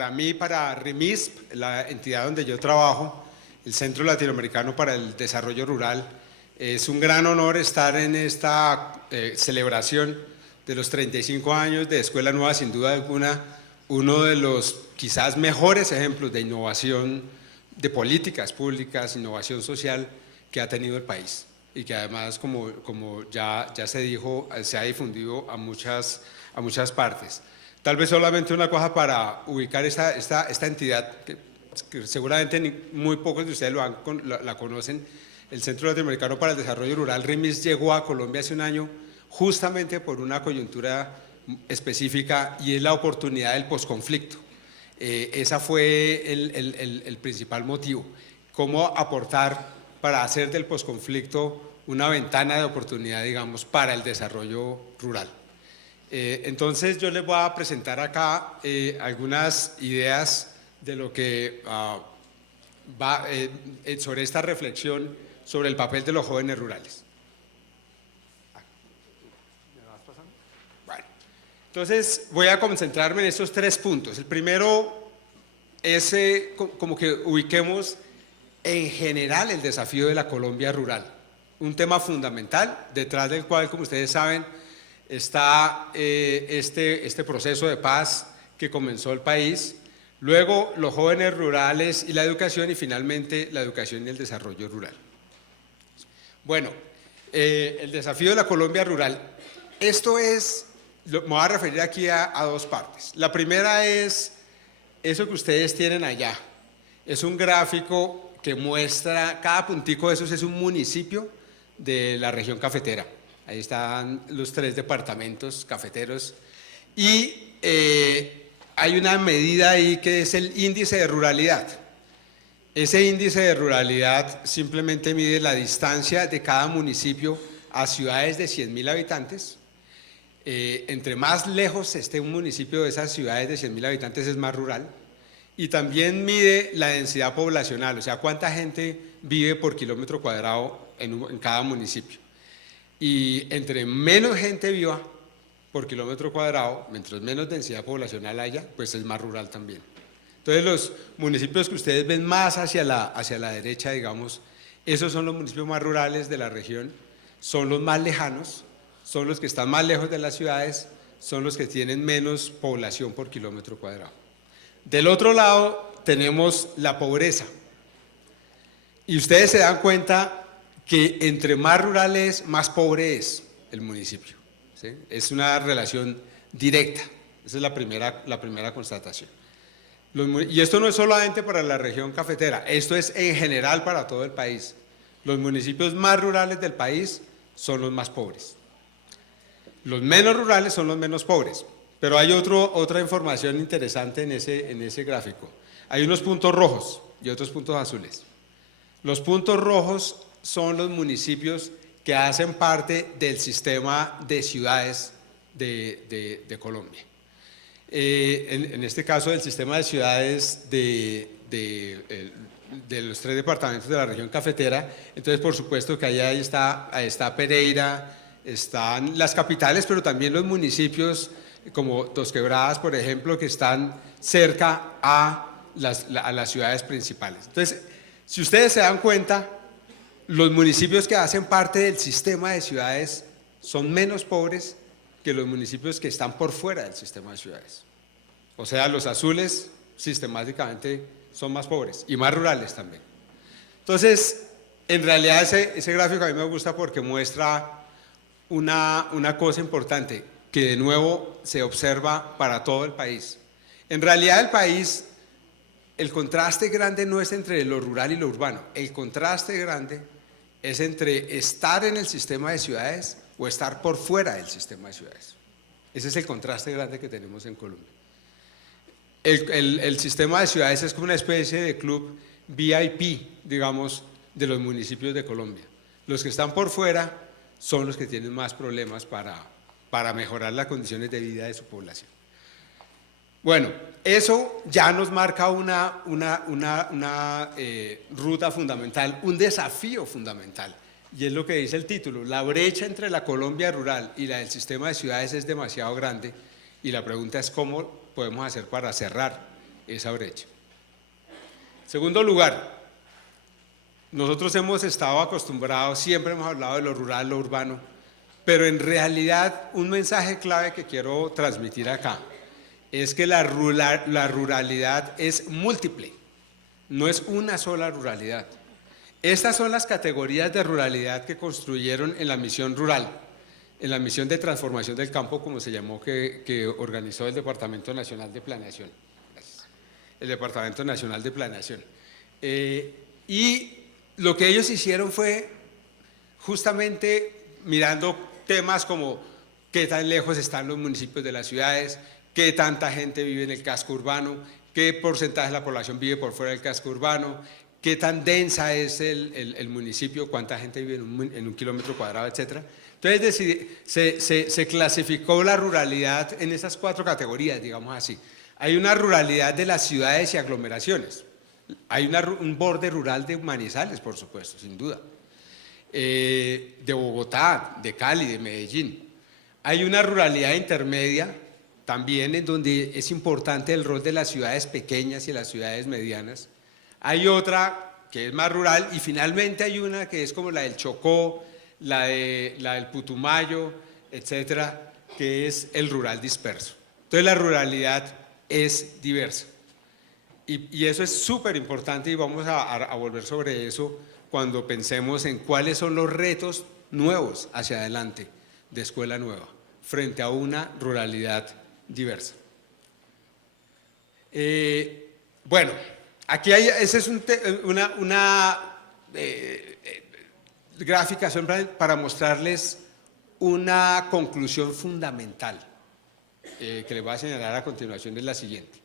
para mí, para REMISP, la entidad donde yo trabajo, el Centro Latinoamericano para el Desarrollo Rural, es un gran honor estar en esta celebración de los 35 años de Escuela Nueva, sin duda alguna, uno de los quizás mejores ejemplos de innovación de políticas públicas, innovación social que ha tenido el país y que además, como ya se dijo, se ha difundido a muchas partes. Tal vez solamente una cosa para ubicar esta entidad, que seguramente muy pocos de ustedes la conocen. El Centro Latinoamericano para el Desarrollo Rural, REMIS, llegó a Colombia hace un año justamente por una coyuntura específica y es la oportunidad del posconflicto. Ese fue el principal motivo, cómo aportar para hacer del posconflicto una ventana de oportunidad, digamos, para el desarrollo rural. Entonces yo les voy a presentar acá algunas ideas de lo que va sobre esta reflexión sobre el papel de los jóvenes rurales. Bueno, entonces voy a concentrarme en estos 3 puntos. El primero es como que ubiquemos en general el desafío de la Colombia rural, un tema fundamental detrás del cual, como ustedes saben, está este proceso de paz que comenzó el país, luego los jóvenes rurales y la educación, y finalmente la educación y el desarrollo rural. Bueno, el desafío de la Colombia rural, me voy a referir aquí a 2 partes. La primera es eso que ustedes tienen allá, es un gráfico que muestra, cada puntico de esos es un municipio de la región cafetera. Ahí están los 3 departamentos cafeteros y hay una medida ahí que es el índice de ruralidad. Ese índice de ruralidad simplemente mide la distancia de cada municipio a ciudades de 100.000 habitantes. Entre más lejos esté un municipio de esas ciudades de 100.000 habitantes es más rural. Y también mide la densidad poblacional, o sea, cuánta gente vive por kilómetro cuadrado en cada municipio. Y entre menos gente viva por kilómetro cuadrado, mientras menos densidad poblacional haya, pues es más rural también. Entonces los municipios que ustedes ven más hacia la derecha, digamos, esos son los municipios más rurales de la región, son los más lejanos, son los que están más lejos de las ciudades, son los que tienen menos población por kilómetro cuadrado. Del otro lado tenemos la pobreza. Y ustedes se dan cuenta que entre más rural es, más pobre es el municipio, ¿sí? Es una relación directa, esa es la primera constatación. Y esto no es solamente para la región cafetera, esto es en general para todo el país. Los municipios más rurales del país son los más pobres. Los menos rurales son los menos pobres. Pero hay otra información interesante en ese gráfico. Hay unos puntos rojos y otros puntos azules. Los puntos rojos son los municipios que hacen parte del sistema de ciudades de Colombia. En este caso, del sistema de ciudades de los 3 departamentos de la región cafetera. Entonces, por supuesto que ahí está Pereira, están las capitales, pero también los municipios como Dos Quebradas, por ejemplo, que están cerca a las ciudades principales. Entonces, si ustedes se dan cuenta, los municipios que hacen parte del sistema de ciudades son menos pobres que los municipios que están por fuera del sistema de ciudades. O sea, los azules sistemáticamente son más pobres y más rurales también. Entonces, en realidad ese gráfico a mí me gusta porque muestra una cosa importante que de nuevo se observa para todo el país. En realidad el país, el contraste grande no es entre lo rural y lo urbano, el contraste grande es entre estar en el sistema de ciudades o estar por fuera del sistema de ciudades. Ese es el contraste grande que tenemos en Colombia. El sistema de ciudades es como una especie de club VIP, digamos, de los municipios de Colombia. Los que están por fuera son los que tienen más problemas para mejorar las condiciones de vida de su población. Bueno, eso ya nos marca una ruta fundamental, un desafío fundamental, y es lo que dice el título: la brecha entre la Colombia rural y la del sistema de ciudades es demasiado grande, y la pregunta es cómo podemos hacer para cerrar esa brecha. Segundo lugar, nosotros hemos estado acostumbrados, siempre hemos hablado de lo rural, lo urbano, pero en realidad un mensaje clave que quiero transmitir acá es que la ruralidad es múltiple, no es una sola ruralidad. Estas son las categorías de ruralidad que construyeron en la misión rural, en la misión de transformación del campo, como se llamó, que organizó el Departamento Nacional de Planeación. Gracias. El Departamento Nacional de Planeación. Y lo que ellos hicieron fue justamente mirando temas como qué tan lejos están los municipios de las ciudades, qué tanta gente vive en el casco urbano, qué porcentaje de la población vive por fuera del casco urbano, qué tan densa es el municipio, cuánta gente vive en un kilómetro cuadrado, etc. Entonces se clasificó la ruralidad en esas 4 categorías, digamos así. Hay una ruralidad de las ciudades y aglomeraciones. Hay un borde rural de Manizales, por supuesto, sin duda. De Bogotá, de Cali, de Medellín. Hay una ruralidad intermedia también en donde es importante el rol de las ciudades pequeñas y las ciudades medianas. Hay otra que es más rural y finalmente hay una que es como la del Chocó, la del Putumayo, etcétera, que es el rural disperso. Entonces la ruralidad es diversa y eso es súper importante y vamos a volver sobre eso cuando pensemos en cuáles son los retos nuevos hacia adelante de Escuela Nueva frente a una ruralidad diversa. Bueno, aquí hay, esa es una gráfica para mostrarles una conclusión fundamental que les voy a señalar a continuación, es la siguiente.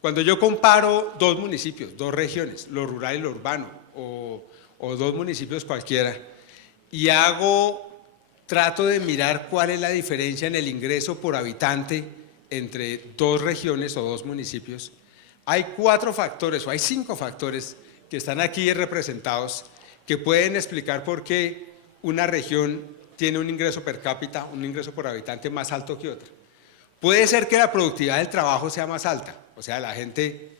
Cuando yo comparo 2 municipios, 2 regiones, lo rural y lo urbano, o 2 municipios cualquiera, y trato de mirar cuál es la diferencia en el ingreso por habitante entre 2 regiones o 2 municipios, hay 4 factores o hay 5 factores que están aquí representados que pueden explicar por qué una región tiene un ingreso per cápita, un ingreso por habitante más alto que otra. Puede ser que la productividad del trabajo sea más alta, o sea, la gente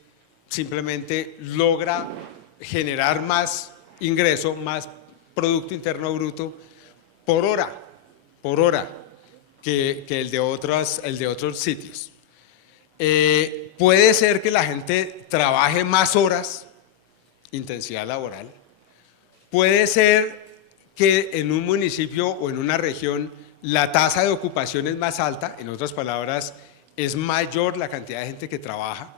simplemente logra generar más ingreso, más Producto Interno Bruto por hora que el de otros sitios. Puede ser que la gente trabaje más horas, intensidad laboral. Puede ser que en un municipio o en una región la tasa de ocupación es más alta, en otras palabras, es mayor la cantidad de gente que trabaja.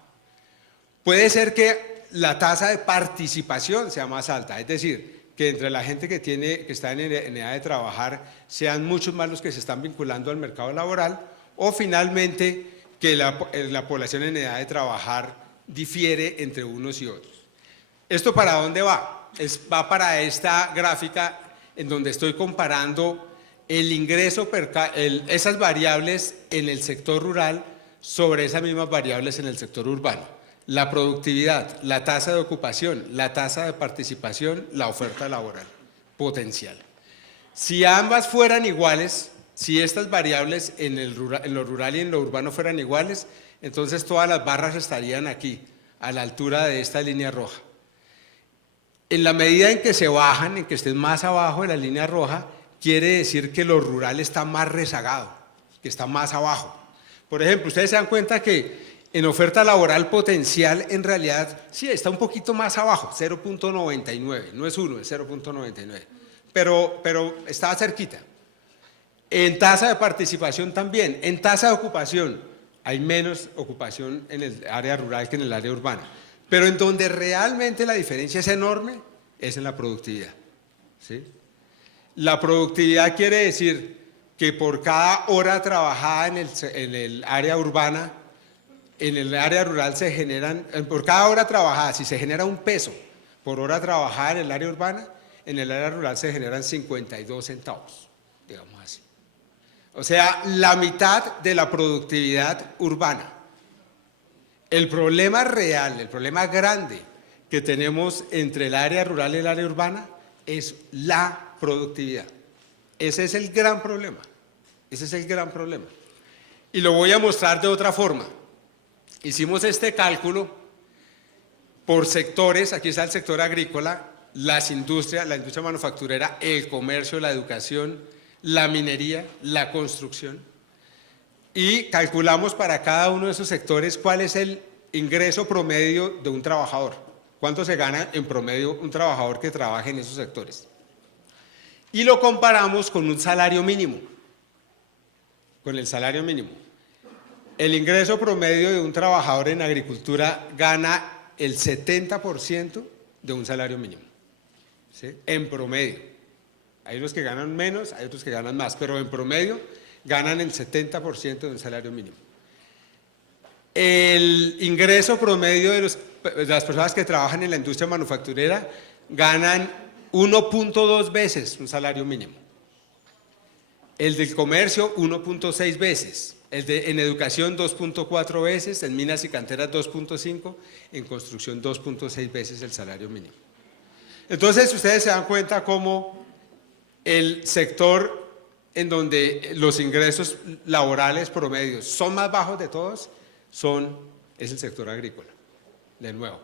Puede ser que la tasa de participación sea más alta, es decir, que entre la gente que está en edad de trabajar sean muchos más los que se están vinculando al mercado laboral, o finalmente que la población en edad de trabajar difiere entre unos y otros. ¿Esto para dónde va? Va para esta gráfica en donde estoy comparando el ingreso esas variables en el sector rural sobre esas mismas variables en el sector urbano. La productividad, la tasa de ocupación, la tasa de participación, la oferta laboral potencial. Si ambas fueran iguales, si estas variables en lo rural y en lo urbano fueran iguales, entonces todas las barras estarían aquí, a la altura de esta línea roja. En la medida en que se bajan, en que estén más abajo de la línea roja, quiere decir que lo rural está más rezagado, que está más abajo. Por ejemplo, ustedes se dan cuenta que en oferta laboral potencial, en realidad, sí, está un poquito más abajo, 0.99, no es 1, es 0.99, pero está cerquita. En tasa de participación también, en tasa de ocupación, hay menos ocupación en el área rural que en el área urbana, pero en donde realmente la diferencia es enorme, es en la productividad, ¿sí? La productividad quiere decir que por cada hora trabajada en el área urbana, en el área rural se generan, por cada hora trabajada, si se genera un peso por hora trabajada en el área urbana, en el área rural se generan 52 centavos, digamos así. O sea, la mitad de la productividad urbana. El problema real, el problema grande que tenemos entre el área rural y el área urbana es la productividad. Ese es el gran problema. Ese es el gran problema. Y lo voy a mostrar de otra forma. Hicimos este cálculo por sectores, aquí está el sector agrícola, la industria manufacturera, el comercio, la educación, la minería, la construcción, y calculamos para cada uno de esos sectores cuál es el ingreso promedio de un trabajador, cuánto se gana en promedio un trabajador que trabaje en esos sectores. Y lo comparamos con un salario mínimo, con el salario mínimo. El ingreso promedio de un trabajador en agricultura gana el 70% de un salario mínimo, ¿sí? En promedio. Hay unos que ganan menos, hay otros que ganan más, pero en promedio ganan el 70% de un salario mínimo. El ingreso promedio de las personas que trabajan en la industria manufacturera ganan 1.2 veces un salario mínimo. El del comercio, 1.6 veces. En educación, 2.4 veces. En minas y canteras, 2.5. En construcción, 2.6 veces el salario mínimo. Entonces, ustedes se dan cuenta cómo el sector en donde los ingresos laborales promedios son más bajos de todos es el sector agrícola. De nuevo,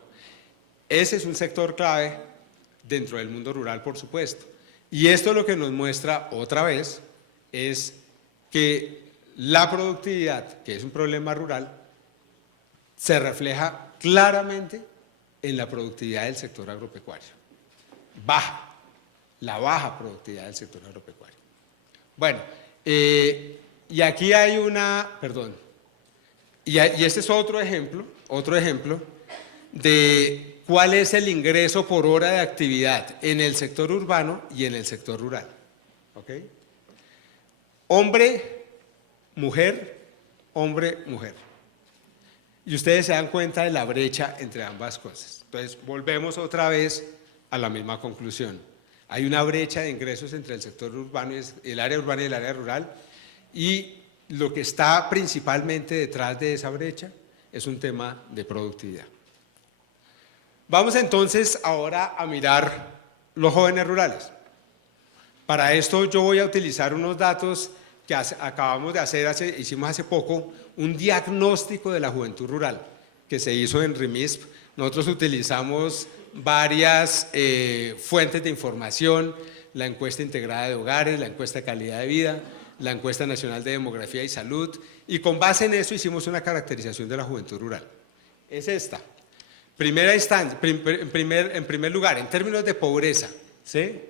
ese es un sector clave dentro del mundo rural, por supuesto. Y esto lo que nos muestra otra vez es que la productividad, que es un problema rural, se refleja claramente en la productividad del sector agropecuario. La baja productividad del sector agropecuario. Bueno, y aquí hay y este es otro ejemplo de cuál es el ingreso por hora de actividad en el sector urbano y en el sector rural. ¿Ok? Hombre, mujer, hombre, mujer. Y ustedes se dan cuenta de la brecha entre ambas cosas. Entonces, volvemos otra vez a la misma conclusión. Hay una brecha de ingresos entre el sector urbano, el área urbana y el área rural, y lo que está principalmente detrás de esa brecha es un tema de productividad. Vamos entonces ahora a mirar los jóvenes rurales. Para esto yo voy a utilizar unos datos que acabamos de hacer, hicimos hace poco, un diagnóstico de la juventud rural que se hizo en RIMISP. Nosotros utilizamos varias fuentes de información, la encuesta integrada de hogares, la encuesta de calidad de vida, la encuesta nacional de demografía y salud, y con base en eso hicimos una caracterización de la juventud rural. Es esta. Primera instancia, en primer lugar, en términos de pobreza, ¿sí?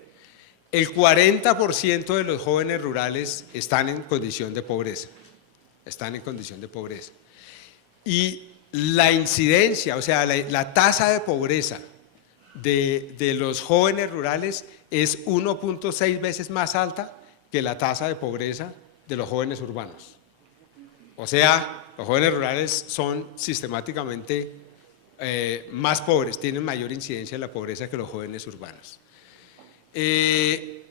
El 40% de los jóvenes rurales están en condición de pobreza. Están en condición de pobreza. Y la incidencia, o sea, la tasa de pobreza de los jóvenes rurales es 1.6 veces más alta que la tasa de pobreza de los jóvenes urbanos. O sea, los jóvenes rurales son sistemáticamente más pobres, tienen mayor incidencia en la pobreza que los jóvenes urbanos. En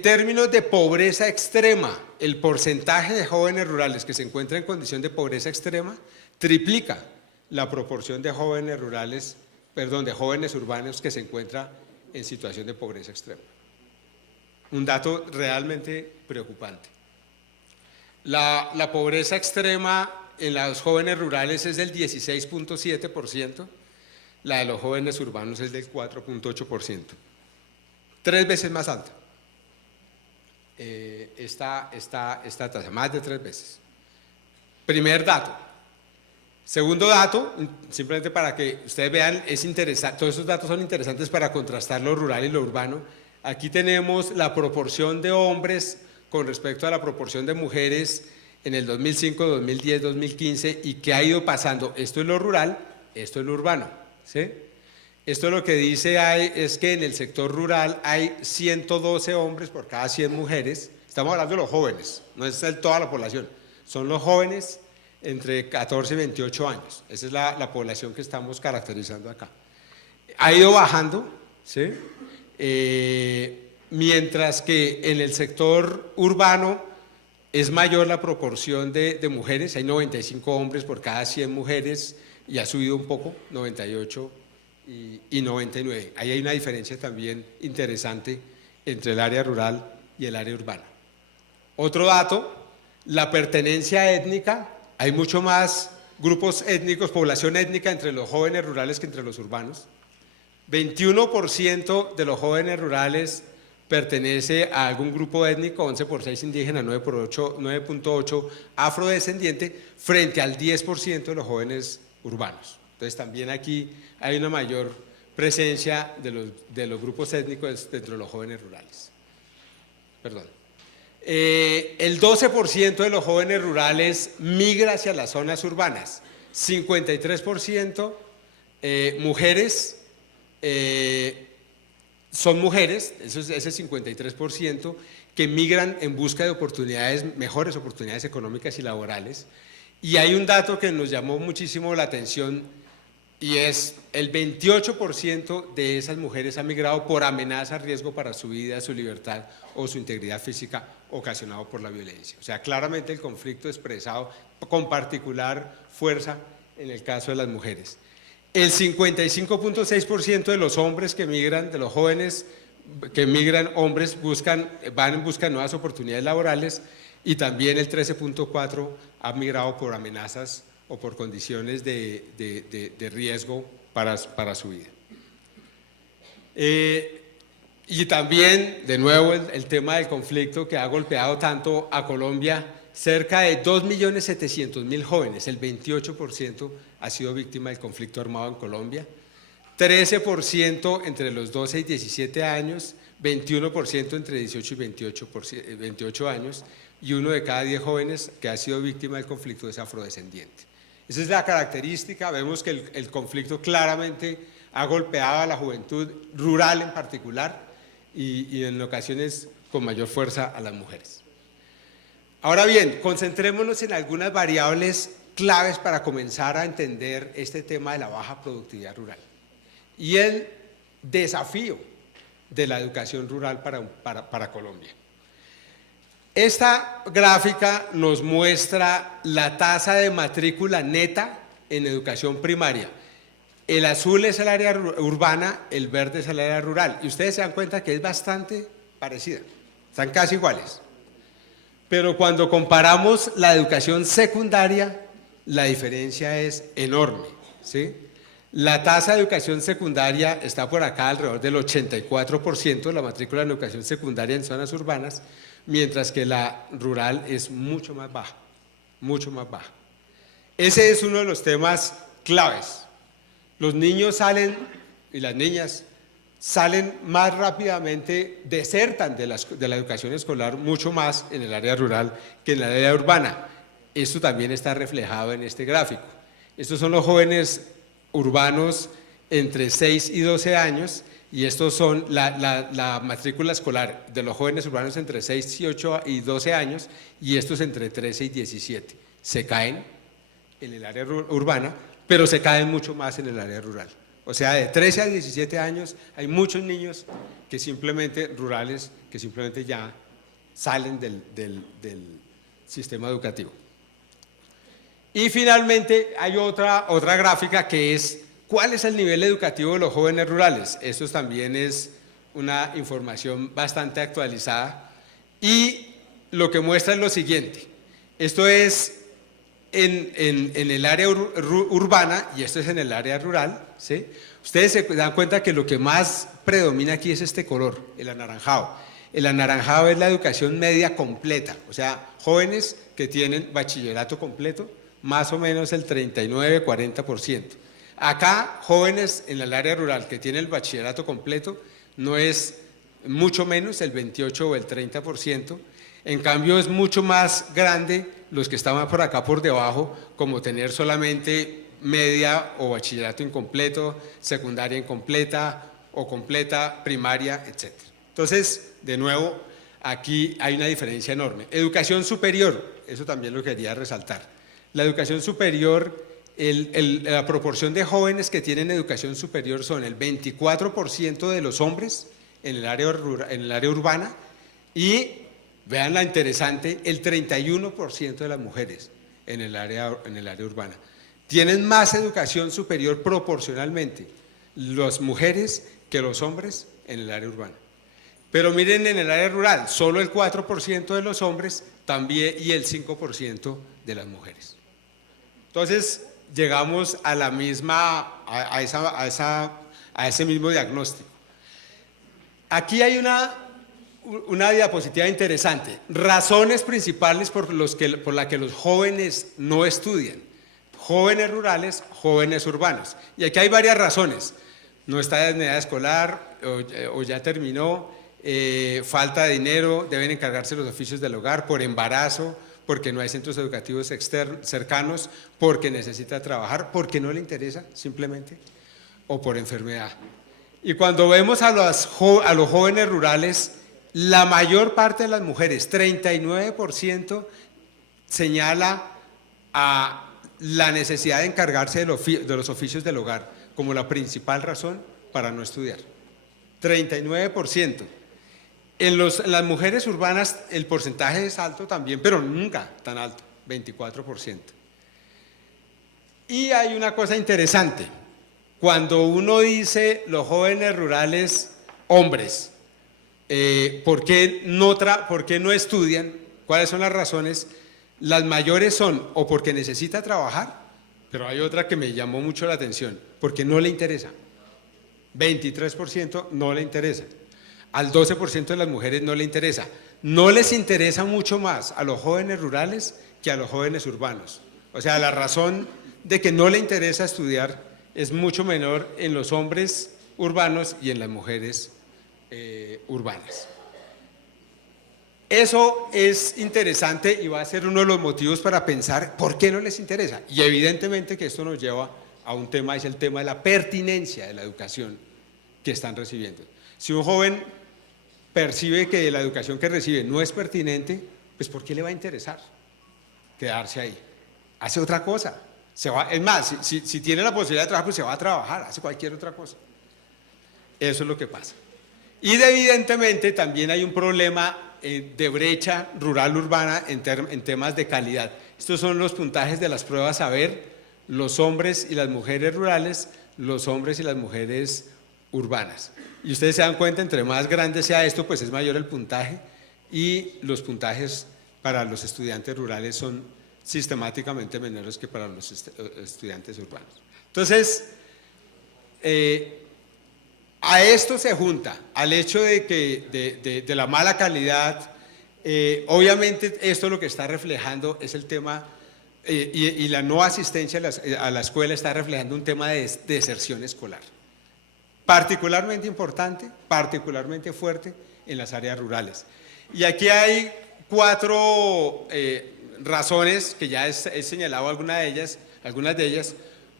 términos de pobreza extrema, el porcentaje de jóvenes rurales que se encuentran en condición de pobreza extrema triplica la proporción de jóvenes rurales, de jóvenes urbanos que se encuentran en situación de pobreza extrema. Un dato realmente preocupante. La pobreza extrema en los jóvenes rurales es del 16.7%, la de los jóvenes urbanos es del 4.8%. 3 veces más alta esta tasa, más de 3 veces. Primer dato. Segundo dato, simplemente para que ustedes vean, es interesante, todos esos datos son interesantes para contrastar lo rural y lo urbano. Aquí tenemos la proporción de hombres con respecto a la proporción de mujeres en el 2005, 2010, 2015 y que ha ido pasando. Esto es lo rural, esto es lo urbano, ¿sí? Esto lo que dice es que en el sector rural hay 112 hombres por cada 100 mujeres. Estamos hablando de los jóvenes, no es toda la población, son los jóvenes entre 14 y 28 años. Esa es la población que estamos caracterizando acá. Ha ido bajando, ¿sí? Mientras que en el sector urbano es mayor la proporción de mujeres, hay 95 hombres por cada 100 mujeres y ha subido un poco, 98 y 99. Ahí hay una diferencia también interesante entre el área rural y el área urbana. Otro dato, la pertenencia étnica, hay mucho más grupos étnicos, población étnica entre los jóvenes rurales que entre los urbanos. 21% de los jóvenes rurales pertenece a algún grupo étnico, 11 por 6 indígena, 9.8 afrodescendiente, frente al 10% de los jóvenes urbanos. Entonces también aquí hay una mayor presencia de los grupos étnicos dentro de los jóvenes rurales. Perdón. El 12% de los jóvenes rurales migra hacia las zonas urbanas, 53% mujeres, son mujeres, ese 53%, que migran en busca de oportunidades, mejores oportunidades económicas y laborales. Y hay un dato que nos llamó muchísimo la atención, y es el 28% de esas mujeres han migrado por amenaza, riesgo para su vida, su libertad o su integridad física ocasionado por la violencia. O sea, claramente el conflicto expresado con particular fuerza en el caso de las mujeres. El 55.6% de los hombres que migran, de los jóvenes que migran, hombres, van en busca de nuevas oportunidades laborales, y también el 13.4% ha migrado por amenazas o por condiciones de riesgo para su vida. Y también, de nuevo, el tema del conflicto que ha golpeado tanto a Colombia. Cerca de 2.700.000 jóvenes, el 28%, ha sido víctima del conflicto armado en Colombia, 13% entre los 12 y 17 años, 21% entre 18 y 28 años, y 1 de cada 10 jóvenes que ha sido víctima del conflicto es afrodescendiente. Esa es la característica. Vemos que el conflicto claramente ha golpeado a la juventud rural en particular y en ocasiones con mayor fuerza a las mujeres. Ahora bien, concentrémonos en algunas variables claves para comenzar a entender este tema de la baja productividad rural y el desafío de la educación rural para Colombia. Esta gráfica nos muestra la tasa de matrícula neta en educación primaria. El azul es el área urbana, el verde es el área rural, y ustedes se dan cuenta que es bastante parecida, están casi iguales. Pero cuando comparamos la educación secundaria, la diferencia es enorme, ¿sí? La tasa de educación secundaria está por acá alrededor del 84% de la matrícula en educación secundaria en zonas urbanas, mientras que la rural es mucho más baja, mucho más baja. Ese es uno de los temas claves. Los niños salen y las niñas salen más rápidamente, desertan de la educación escolar mucho más en el área rural que en la área urbana. Esto también está reflejado en este gráfico. Estos son los jóvenes urbanos entre 6 y 12 años, y estos son la matrícula escolar de los jóvenes urbanos entre 6 y 8 y 12 años, y estos entre 13 y 17. Se caen en el área urbana, pero se caen mucho más en el área rural. O sea, de 13 a 17 años hay muchos niños que simplemente, rurales, que simplemente ya salen del sistema educativo. Y finalmente hay otra gráfica que es ¿cuál es el nivel educativo de los jóvenes rurales? Esto también es una información bastante actualizada, y lo que muestra es lo siguiente. Esto es en el área urbana y esto es en el área rural, ¿sí? Ustedes se dan cuenta que lo que más predomina aquí es este color, el anaranjado. El anaranjado es la educación media completa, o sea, jóvenes que tienen bachillerato completo, más o menos el 39-40%. Acá, jóvenes en el área rural que tienen el bachillerato completo, no es mucho menos, el 28 o el 30%. En cambio, es mucho más grande los que estaban por acá por debajo, como tener solamente media o bachillerato incompleto, secundaria incompleta o completa, primaria, etc. Entonces, de nuevo, aquí hay una diferencia enorme. Educación superior, eso también lo quería resaltar. La educación superior, la proporción de jóvenes que tienen educación superior son el 24% de los hombres en el área urbana, y vean la interesante, el 31% de las mujeres en el área urbana. Tienen más educación superior proporcionalmente las mujeres que los hombres en el área urbana. Pero miren, en el área rural, solo el 4% de los hombres también, y el 5% de las mujeres. Entonces llegamos a la misma, a ese mismo diagnóstico. Aquí hay una diapositiva interesante. Razones principales por las que los jóvenes no estudian. Jóvenes rurales, jóvenes urbanos. Y aquí hay varias razones. No está en edad escolar o ya terminó, falta de dinero, deben encargarse los oficios del hogar, por embarazo, porque no hay centros educativos cercanos, porque necesita trabajar, porque no le interesa simplemente, o por enfermedad. Y cuando vemos a los jóvenes rurales, la mayor parte de las mujeres, 39%, señala a la necesidad de encargarse de los oficios del hogar como la principal razón para no estudiar. 39%. En las mujeres urbanas el porcentaje es alto también, pero nunca tan alto, 24%. Y hay una cosa interesante. Cuando uno dice los jóvenes rurales, hombres, ¿por qué no estudian? ¿Cuáles son las razones? Las mayores son o porque necesita trabajar, pero hay otra que me llamó mucho la atención, porque no le interesa. 23% no le interesa. Al 12% de las mujeres no le interesa. No les interesa mucho más a los jóvenes rurales que a los jóvenes urbanos. O sea, la razón de que no le interesa estudiar es mucho menor en los hombres urbanos y en las mujeres urbanas. Eso es interesante y va a ser uno de los motivos para pensar por qué no les interesa. Y evidentemente que esto nos lleva a un tema, es el tema de la pertinencia de la educación que están recibiendo. Si un joven percibe que la educación que recibe no es pertinente, pues ¿por qué le va a interesar quedarse ahí? Hace otra cosa. Es más, si tiene la posibilidad de trabajar, pues se va a trabajar, hace cualquier otra cosa. Eso es lo que pasa. Y evidentemente también hay un problema de brecha rural-urbana en temas de calidad. Estos son los puntajes de las pruebas saber, los hombres y las mujeres rurales, los hombres y las mujeres urbanas. Y ustedes se dan cuenta, entre más grande sea esto, pues es mayor el puntaje, y los puntajes para los estudiantes rurales son sistemáticamente menores que para los estudiantes urbanos. Entonces, a esto se junta, al hecho de la mala calidad, obviamente esto lo que está reflejando es el tema, y la no asistencia a la escuela está reflejando un tema de deserción escolar, particularmente importante, particularmente fuerte en las áreas rurales. Y aquí hay 4 razones que ya he señalado algunas de ellas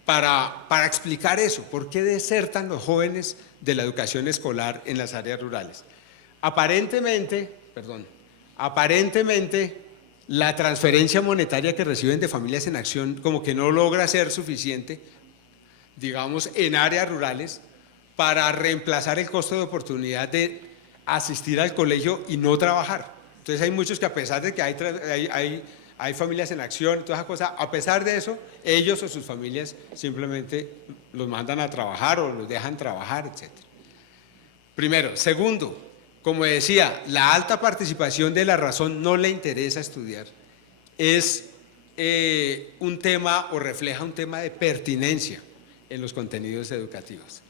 para explicar eso. ¿Por qué desertan los jóvenes de la educación escolar en las áreas rurales? Aparentemente, la transferencia monetaria que reciben de Familias en Acción como que no logra ser suficiente, digamos, en áreas rurales para reemplazar el costo de oportunidad de asistir al colegio y no trabajar. Entonces hay muchos que, a pesar de que hay Familias en Acción y todas esas cosas, a pesar de eso, ellos o sus familias simplemente los mandan a trabajar o los dejan trabajar, etc. Primero. Segundo, como decía, la alta participación de la razón no le interesa estudiar. Es un tema o refleja un tema de pertinencia en los contenidos educativos.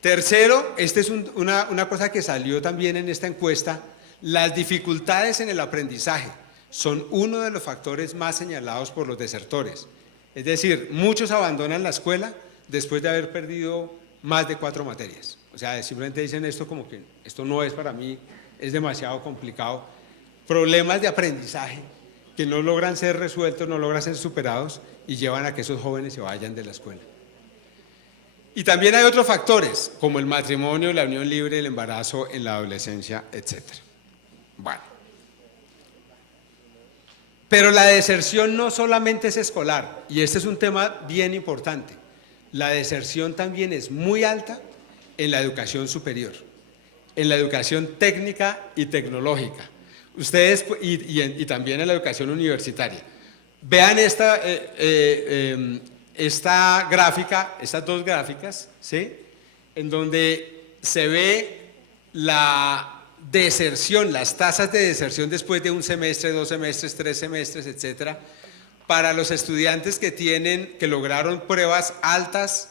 Tercero, esta es una cosa que salió también en esta encuesta, las dificultades en el aprendizaje son uno de los factores más señalados por los desertores. Es decir, muchos abandonan la escuela después de haber perdido más de 4 materias. O sea, simplemente dicen esto como que esto no es para mí, es demasiado complicado. Problemas de aprendizaje que no logran ser resueltos, no logran ser superados y llevan a que esos jóvenes se vayan de la escuela. Y también hay otros factores, como el matrimonio, la unión libre, el embarazo en la adolescencia, etc. Bueno. Pero la deserción no solamente es escolar, y este es un tema bien importante. La deserción también es muy alta en la educación superior, en la educación técnica y tecnológica. Ustedes, y también en la educación universitaria. Vean esta gráfica, estas 2 gráficas, ¿sí? En donde se ve la deserción, las tasas de deserción después de un semestre, 2 semestres, 3 semestres, etcétera, para los estudiantes que lograron pruebas altas,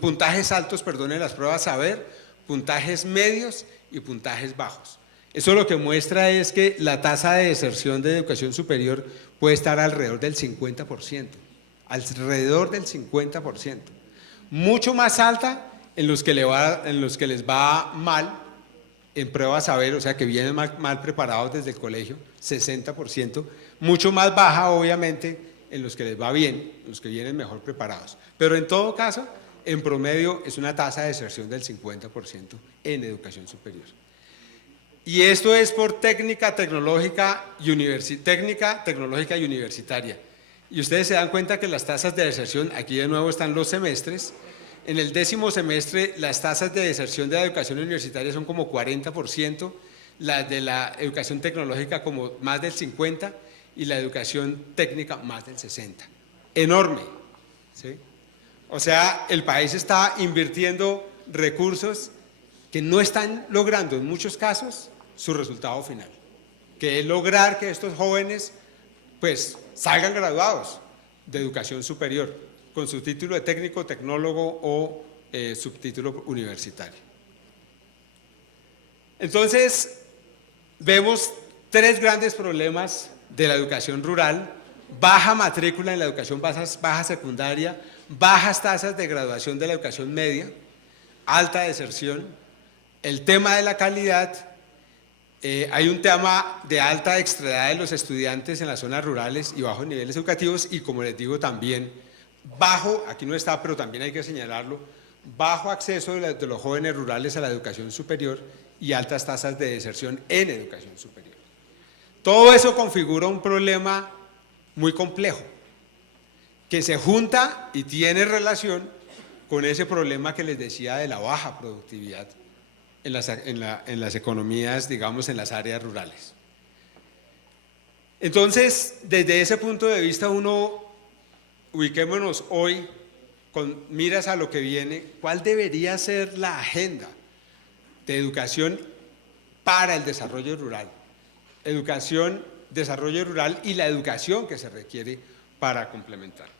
puntajes altos, perdón, en las pruebas saber, puntajes medios y puntajes bajos. Eso lo que muestra es que la tasa de deserción de educación superior puede estar alrededor del 50%, alrededor del 50%. Mucho más alta en los que les va mal en pruebas saber, o sea que vienen mal preparados desde el colegio, 60%, mucho más baja obviamente en los que les va bien, los que vienen mejor preparados. Pero en todo caso, en promedio es una tasa de deserción del 50% en educación superior. Y esto es por técnica tecnológica y universitaria. Y ustedes se dan cuenta que las tasas de deserción, aquí de nuevo están los semestres. En el 10º semestre las tasas de deserción de la educación universitaria son como 40%, las de la educación tecnológica como más del 50% y la educación técnica más del 60%. Enorme, ¿sí? O sea, el país está invirtiendo recursos que no están logrando en muchos casos su resultado final, que es lograr que estos jóvenes pues salgan graduados de educación superior con su título de técnico, tecnólogo o subtítulo universitario. Entonces, vemos tres grandes problemas de la educación rural: baja matrícula en la educación baja secundaria, bajas tasas de graduación de la educación media, alta deserción, el tema de la calidad. Hay un tema de alta extraedad de los estudiantes en las zonas rurales y bajos niveles educativos y, como les digo, también bajo, aquí no está, pero también hay que señalarlo, bajo acceso de los jóvenes rurales a la educación superior y altas tasas de deserción en educación superior. Todo eso configura un problema muy complejo que se junta y tiene relación con ese problema que les decía de la baja productividad en las economías, digamos, en las áreas rurales. Entonces, desde ese punto de vista, ubiquémonos hoy con miras a lo que viene. ¿Cuál debería ser la agenda de educación para el desarrollo rural? Educación, desarrollo rural y la educación que se requiere para complementar.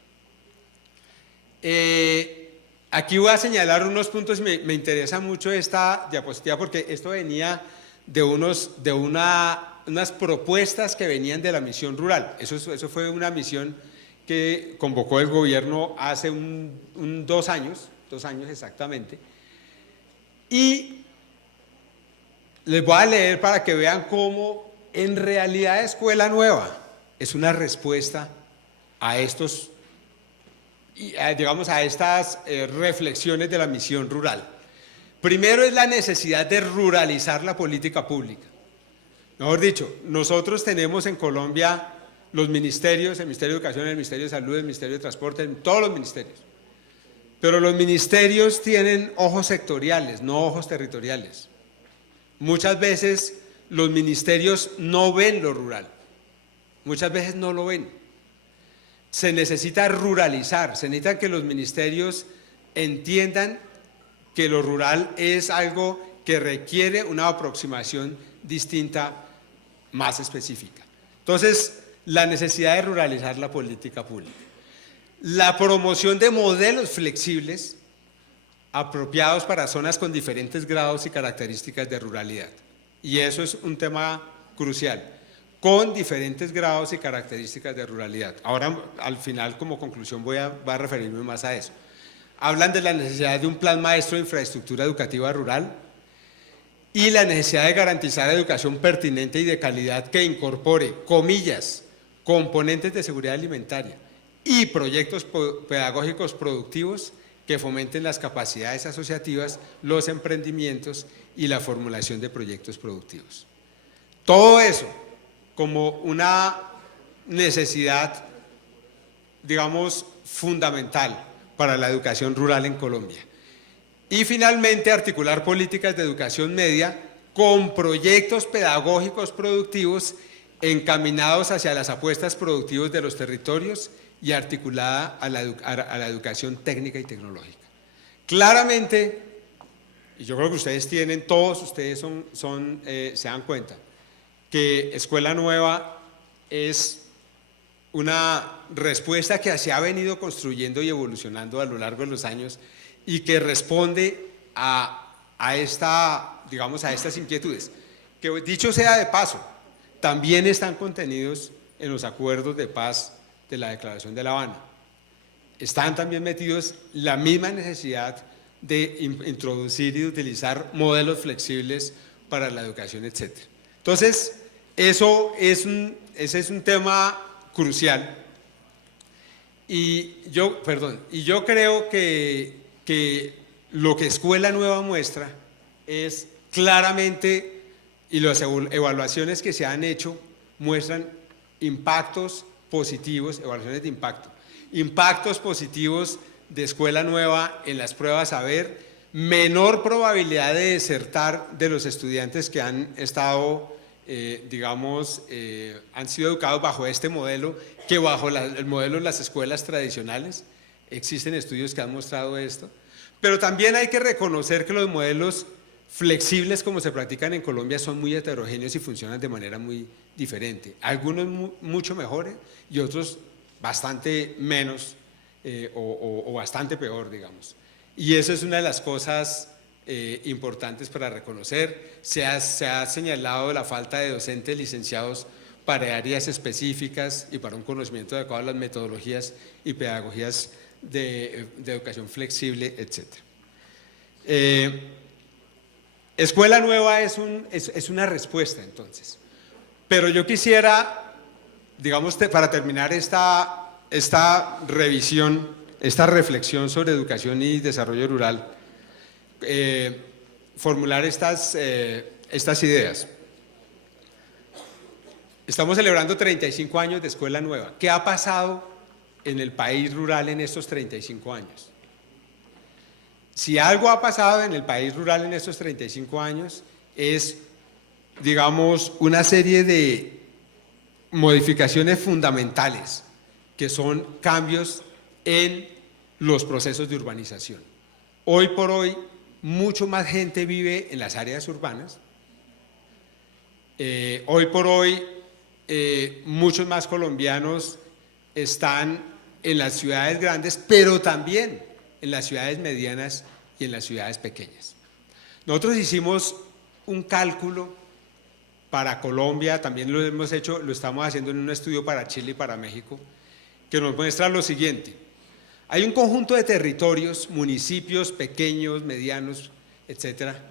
Aquí voy a señalar unos puntos. Me interesa mucho esta diapositiva porque esto venía de unas propuestas que venían de la misión rural. Eso fue una misión que convocó el gobierno hace 2 años exactamente. Y les voy a leer para que vean cómo en realidad Escuela Nueva es una respuesta a estos, digamos, a estas reflexiones de la misión rural. Primero es la necesidad de ruralizar la política pública. Mejor dicho, nosotros tenemos en Colombia los ministerios, el Ministerio de Educación, el Ministerio de Salud, el Ministerio de Transporte, todos los ministerios. Pero los ministerios tienen ojos sectoriales, no ojos territoriales. Muchas veces los ministerios no ven lo rural, muchas veces no lo ven. Se necesita ruralizar, se necesita que los ministerios entiendan que lo rural es algo que requiere una aproximación distinta, más específica. Entonces, la necesidad de ruralizar la política pública. La promoción de modelos flexibles apropiados para zonas con diferentes grados y características de ruralidad. Y eso es un tema crucial, con diferentes grados y características de ruralidad. Ahora, al final, como conclusión, voy a referirme más a eso. Hablan de la necesidad de un plan maestro de infraestructura educativa rural y la necesidad de garantizar educación pertinente y de calidad que incorpore, comillas, componentes de seguridad alimentaria y proyectos pedagógicos productivos que fomenten las capacidades asociativas, los emprendimientos y la formulación de proyectos productivos. Todo eso como una necesidad, digamos, fundamental para la educación rural en Colombia. Y finalmente, articular políticas de educación media con proyectos pedagógicos productivos encaminados hacia las apuestas productivas de los territorios y articulada a la educación técnica y tecnológica. Claramente, y yo creo que ustedes tienen, todos ustedes se dan cuenta, que Escuela Nueva es una respuesta que se ha venido construyendo y evolucionando a lo largo de los años y que responde digamos, a estas inquietudes, que dicho sea de paso, también están contenidos en los acuerdos de paz de la Declaración de La Habana. Están también metidos la misma necesidad de introducir y de utilizar modelos flexibles para la educación, etc. Entonces, ese es un tema crucial. Y yo creo que lo que Escuela Nueva muestra es claramente, y las evaluaciones que se han hecho muestran impactos positivos, evaluaciones de impacto, impactos positivos de Escuela Nueva en las pruebas saber, menor probabilidad de desertar de los estudiantes que han estado, han sido educados bajo este modelo que bajo el modelo de las escuelas tradicionales. Existen estudios que han mostrado esto, pero también hay que reconocer que los modelos flexibles como se practican en Colombia son muy heterogéneos y funcionan de manera muy diferente. Algunos mucho mejores y otros bastante menos o bastante peor, digamos. Y eso es una de las cosas importantes para reconocer. Se ha señalado la falta de docentes licenciados para áreas específicas y para un conocimiento adecuado de las metodologías y pedagogías de educación flexible, etc. Escuela Nueva es una respuesta, entonces. Pero yo quisiera, digamos, para terminar esta revisión, esta reflexión sobre educación y desarrollo rural, formular estas ideas. Estamos celebrando 35 años de Escuela Nueva. ¿Qué ha pasado en el país rural en estos 35 años? Si algo ha pasado en el país rural en estos 35 años es, digamos, una serie de modificaciones fundamentales que son cambios en los procesos de urbanización. Hoy por hoy, mucho más gente vive en las áreas urbanas. Hoy por hoy, muchos más colombianos están en las ciudades grandes, pero también en las ciudades medianas y en las ciudades pequeñas. Nosotros hicimos un cálculo para Colombia, también lo hemos hecho, lo estamos haciendo en un estudio para Chile y para México, que nos muestra lo siguiente. Hay un conjunto de territorios, municipios pequeños, medianos, etcétera,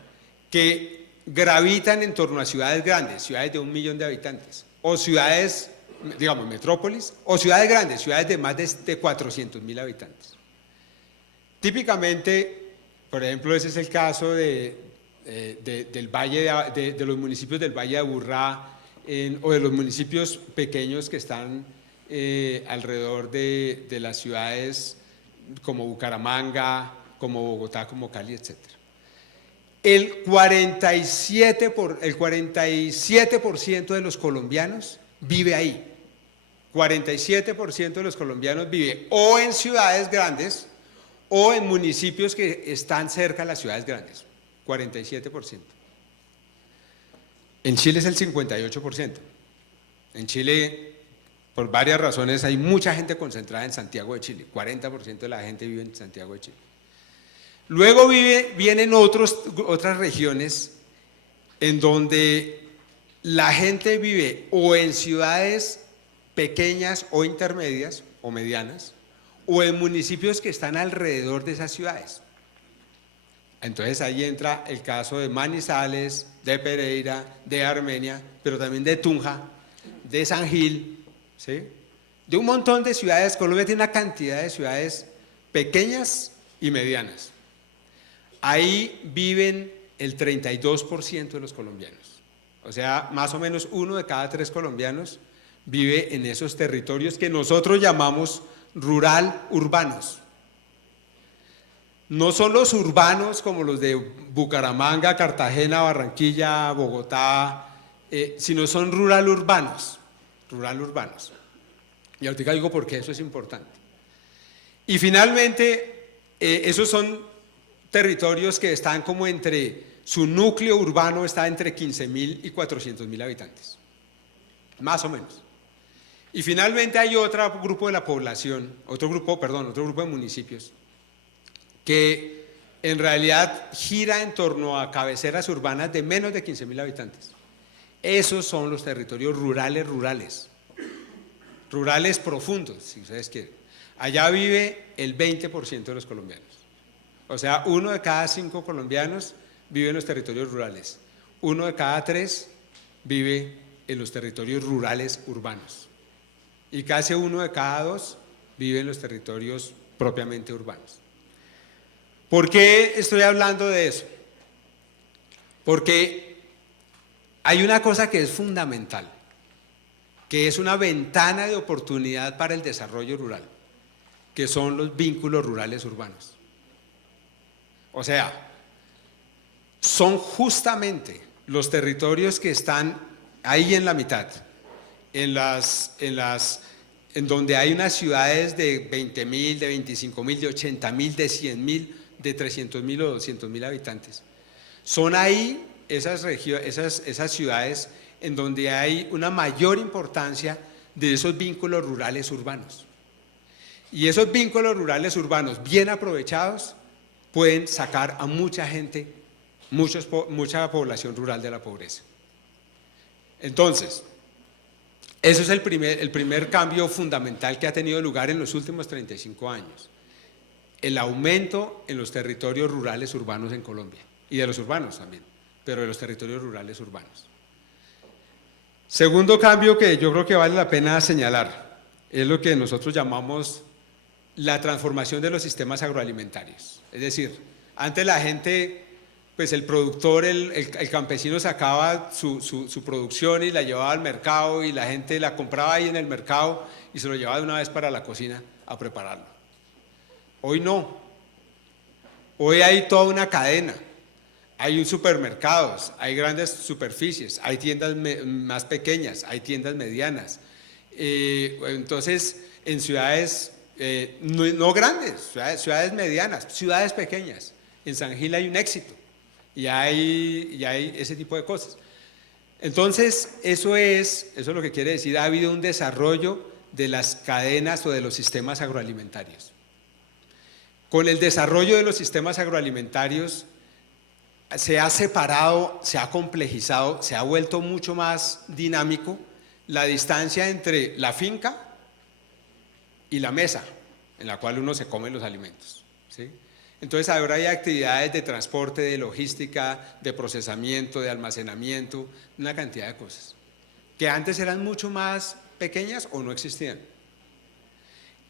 que gravitan en torno a ciudades grandes, ciudades de 1 millón de habitantes, o ciudades, digamos, metrópolis, o ciudades grandes, ciudades de más de 400.000 habitantes. Típicamente, por ejemplo, ese es el caso del valle de los municipios del Valle de Aburrá o de los municipios pequeños que están alrededor de las ciudades como Bucaramanga, como Bogotá, como Cali, etc. El 47% de los colombianos vive ahí. 47% de los colombianos vive o en ciudades grandes o en municipios que están cerca de las ciudades grandes. 47%. En Chile es el 58%. En Chile, por varias razones, hay mucha gente concentrada en Santiago de Chile. 40% de la gente vive en Santiago de Chile. Luego vienen otras regiones en donde la gente vive o en ciudades pequeñas o intermedias o medianas, o en municipios que están alrededor de esas ciudades. Entonces ahí entra el caso de Manizales, de Pereira, de Armenia, pero también de Tunja, de San Gil, ¿sí? De un montón de ciudades. Colombia tiene una cantidad de ciudades pequeñas y medianas. Ahí viven el 32% de los colombianos. O sea, más o menos 1 de cada 3 colombianos vive en esos territorios que nosotros llamamos rural urbanos. No son los urbanos como los de Bucaramanga, Cartagena, Barranquilla, Bogotá, sino son rural urbanos. Y ahorita digo por qué eso es importante. Y finalmente, esos son territorios que están como su núcleo urbano está entre 15.000 y 400.000 habitantes, más o menos. Y finalmente hay otro grupo de la población, otro grupo de municipios, que en realidad gira en torno a cabeceras urbanas de menos de 15.000 habitantes. Esos son los territorios rurales profundos, si ustedes quieren. Allá vive el 20% de los colombianos. O sea, 1 de cada 5 colombianos vive en los territorios rurales. 1 de cada 3 vive en los territorios rurales urbanos. Y casi 1 de cada 2 vive en los territorios propiamente urbanos. ¿Por qué estoy hablando de eso? Porque hay una cosa que es fundamental, que es una ventana de oportunidad para el desarrollo rural, que son los vínculos rurales urbanos. O sea, son justamente los territorios que están ahí en la mitad, en donde hay unas ciudades de 20.000, de 25.000, de 80.000, de 100.000, de 300.000 o 200.000 habitantes. Son ahí esas ciudades en donde hay una mayor importancia de esos vínculos rurales urbanos. Y esos vínculos rurales urbanos bien aprovechados pueden sacar a mucha gente, mucha población rural de la pobreza. Entonces, eso es el primer cambio fundamental que ha tenido lugar en los últimos 35 años. El aumento en los territorios rurales urbanos en Colombia, y de los urbanos también, pero de los territorios rurales urbanos. Segundo cambio que yo creo que vale la pena señalar, es lo que nosotros llamamos la transformación de los sistemas agroalimentarios. Es decir, antes la gente, pues el productor, el campesino sacaba su producción y la llevaba al mercado y la gente la compraba ahí en el mercado y se lo llevaba de una vez para la cocina a prepararlo. Hoy no. Hoy hay toda una cadena. Hay supermercados, hay grandes superficies, hay tiendas más pequeñas, hay tiendas medianas. Entonces, en ciudades no grandes, ciudades medianas, ciudades pequeñas. En San Gil hay un éxito y hay ese tipo de cosas. Entonces, eso es lo que quiere decir, ha habido un desarrollo de las cadenas o de los sistemas agroalimentarios. Con el desarrollo de los sistemas agroalimentarios se ha separado, se ha complejizado, se ha vuelto mucho más dinámico la distancia entre la finca y la mesa en la cual uno se come los alimentos, ¿sí? Entonces ahora hay actividades de transporte, de logística, de procesamiento, de almacenamiento, una cantidad de cosas que antes eran mucho más pequeñas o no existían.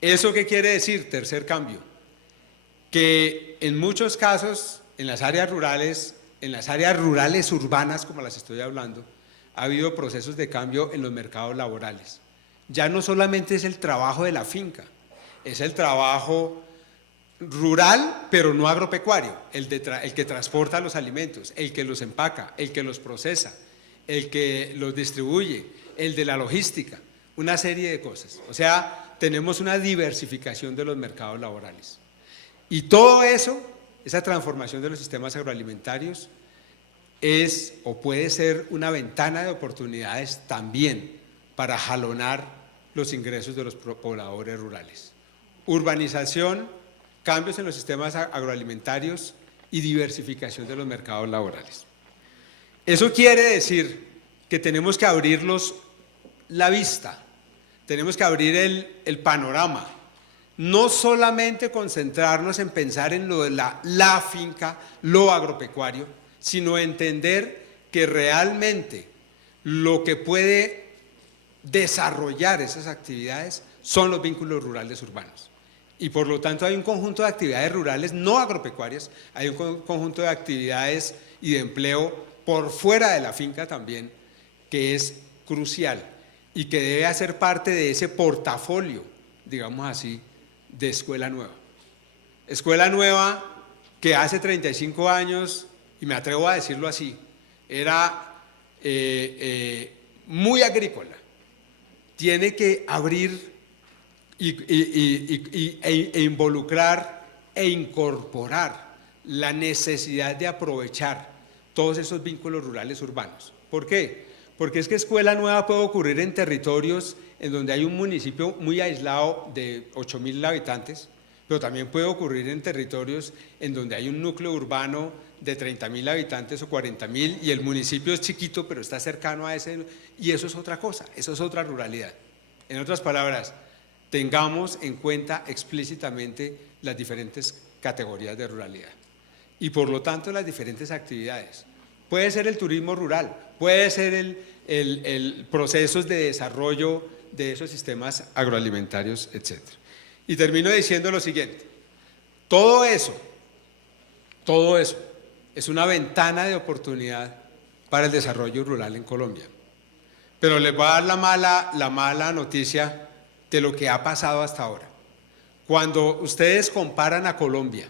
¿Eso qué quiere decir? Tercer cambio, que en muchos casos en las áreas rurales urbanas, como las estoy hablando, ha habido procesos de cambio en los mercados laborales. Ya no solamente es el trabajo de la finca, es el trabajo rural, pero no agropecuario, el que transporta los alimentos, el que los empaca, el que los procesa, el que los distribuye, el de la logística, una serie de cosas. O sea, tenemos una diversificación de los mercados laborales. Y todo eso, esa transformación de los sistemas agroalimentarios es o puede ser una ventana de oportunidades también para jalonar los ingresos de los pobladores rurales. Urbanización, cambios en los sistemas agroalimentarios y diversificación de los mercados laborales. Eso quiere decir que tenemos que abrirlos la vista, tenemos que abrir el panorama. No solamente concentrarnos en pensar en lo de la finca, lo agropecuario, sino entender que realmente lo que puede desarrollar esas actividades son los vínculos rurales urbanos. Y por lo tanto hay un conjunto de actividades rurales no agropecuarias, hay un conjunto de actividades y de empleo por fuera de la finca también, que es crucial y que debe hacer parte de ese portafolio, digamos así, de Escuela Nueva. Escuela Nueva que hace 35 años, y me atrevo a decirlo así, era muy agrícola. Tiene que abrir e involucrar e incorporar la necesidad de aprovechar todos esos vínculos rurales urbanos. ¿Por qué? Porque es que Escuela Nueva puede ocurrir en territorios en donde hay un municipio muy aislado de 8.000 habitantes, pero también puede ocurrir en territorios en donde hay un núcleo urbano de 30.000 habitantes o 40.000 y el municipio es chiquito, pero está cercano a ese, y eso es otra cosa, eso es otra ruralidad. En otras palabras, tengamos en cuenta explícitamente las diferentes categorías de ruralidad y por lo tanto las diferentes actividades. Puede ser el turismo rural, puede ser el procesos de desarrollo de esos sistemas agroalimentarios, etc. Y termino diciendo lo siguiente, todo eso es una ventana de oportunidad para el desarrollo rural en Colombia. Pero les voy a dar la mala noticia de lo que ha pasado hasta ahora. Cuando ustedes comparan a Colombia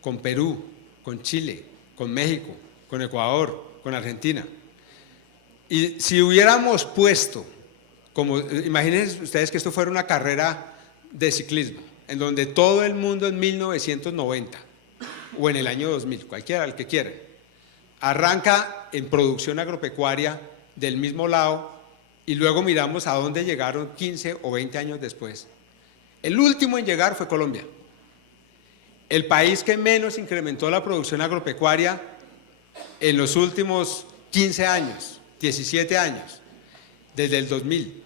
con Perú, con Chile, con México, con Ecuador, con Argentina, y si hubiéramos puesto, como imagínense ustedes que esto fuera una carrera de ciclismo, en donde todo el mundo en 1990 o en el año 2000, cualquiera, el que quiera, arranca en producción agropecuaria del mismo lado y luego miramos a dónde llegaron 15 o 20 años después. El último en llegar fue Colombia. El país que menos incrementó la producción agropecuaria en los últimos 15 años, 17 años, desde el 2000,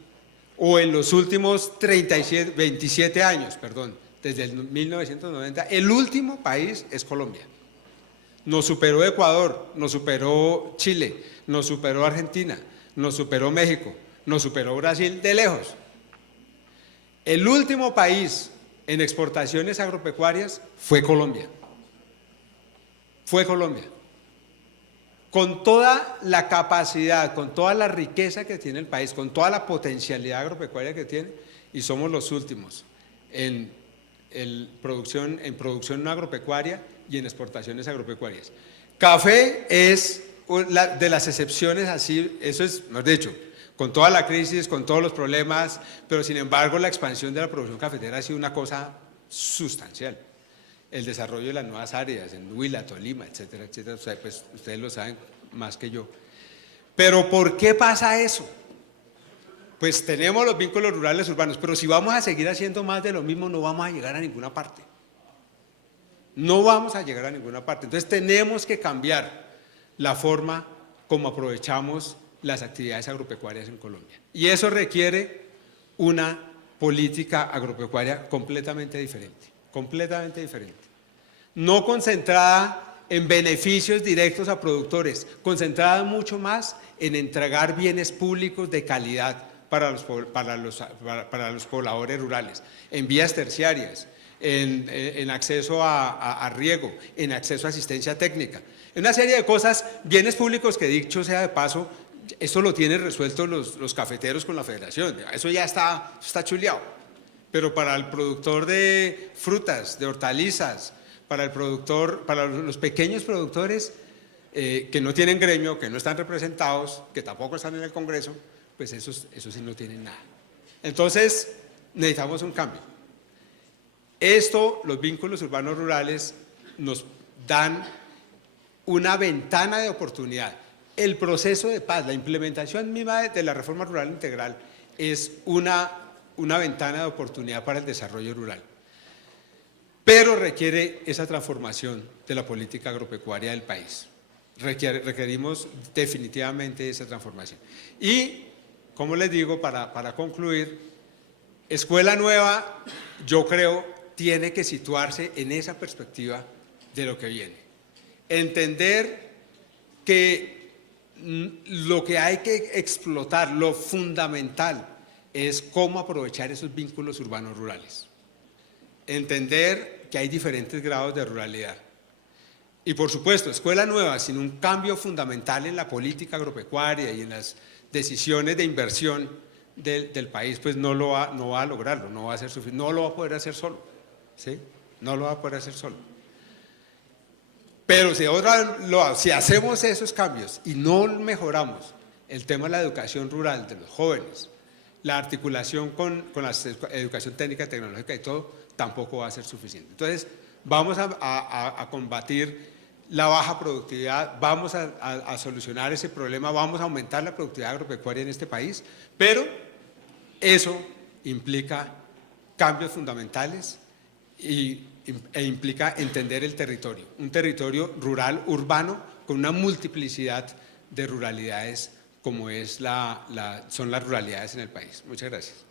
o en los últimos 27 años, perdón, desde el 1990, el último país es Colombia. Nos superó Ecuador, nos superó Chile, nos superó Argentina, nos superó México, nos superó Brasil de lejos. El último país en exportaciones agropecuarias fue Colombia. Fue Colombia. Con toda la capacidad, con toda la riqueza que tiene el país, con toda la potencialidad agropecuaria que tiene, y somos los últimos en producción agropecuaria y en exportaciones agropecuarias. Café es de las excepciones así, eso es, mejor dicho, con toda la crisis, con todos los problemas, pero sin embargo la expansión de la producción cafetera ha sido una cosa sustancial. El desarrollo de las nuevas áreas en Huila, Tolima, etcétera, etcétera, o sea, pues ustedes lo saben más que yo. Pero ¿por qué pasa eso? Pues tenemos los vínculos rurales urbanos, pero si vamos a seguir haciendo más de lo mismo no vamos a llegar a ninguna parte. No vamos a llegar a ninguna parte. Entonces tenemos que cambiar la forma como aprovechamos las actividades agropecuarias en Colombia. Y eso requiere una política agropecuaria completamente diferente. Completamente diferente. No concentrada en beneficios directos a productores, concentrada mucho más en entregar bienes públicos de calidad para los pobladores rurales, en vías terciarias, en acceso a riego, en acceso a asistencia técnica, en una serie de cosas, bienes públicos que dicho sea de paso, esto lo tienen resuelto los cafeteros con la federación, eso ya está chuleado. Pero para el productor de frutas, de hortalizas, para los pequeños productores que no tienen gremio, que no están representados, que tampoco están en el Congreso, pues eso sí no tienen nada. Entonces necesitamos un cambio. Los vínculos urbanos rurales nos dan una ventana de oportunidad. El proceso de paz, la implementación misma de la reforma rural integral es una ventana de oportunidad para el desarrollo rural, pero requiere esa transformación de la política agropecuaria del país. Requerimos definitivamente esa transformación. Y, como les digo, para concluir, Escuela Nueva, yo creo, tiene que situarse en esa perspectiva de lo que viene. Entender que lo que hay que explotar, lo fundamental, es cómo aprovechar esos vínculos urbanos rurales. Entender que hay diferentes grados de ruralidad. Y por supuesto, Escuela Nueva, sin un cambio fundamental en la política agropecuaria y en las decisiones de inversión del país, pues no va a lograrlo, no va a ser suficiente, no lo va a poder hacer solo, ¿sí? No lo va a poder hacer solo. Pero si hacemos esos cambios y no mejoramos el tema de la educación rural de los jóvenes, la articulación con la educación técnica, tecnológica y todo, tampoco va a ser suficiente. Entonces, vamos a combatir la baja productividad, vamos a solucionar ese problema, vamos a aumentar la productividad agropecuaria en este país, pero Eso implica cambios fundamentales e implica entender el territorio, un territorio rural, urbano, con una multiplicidad de ruralidades como son las ruralidades en el país. Muchas gracias.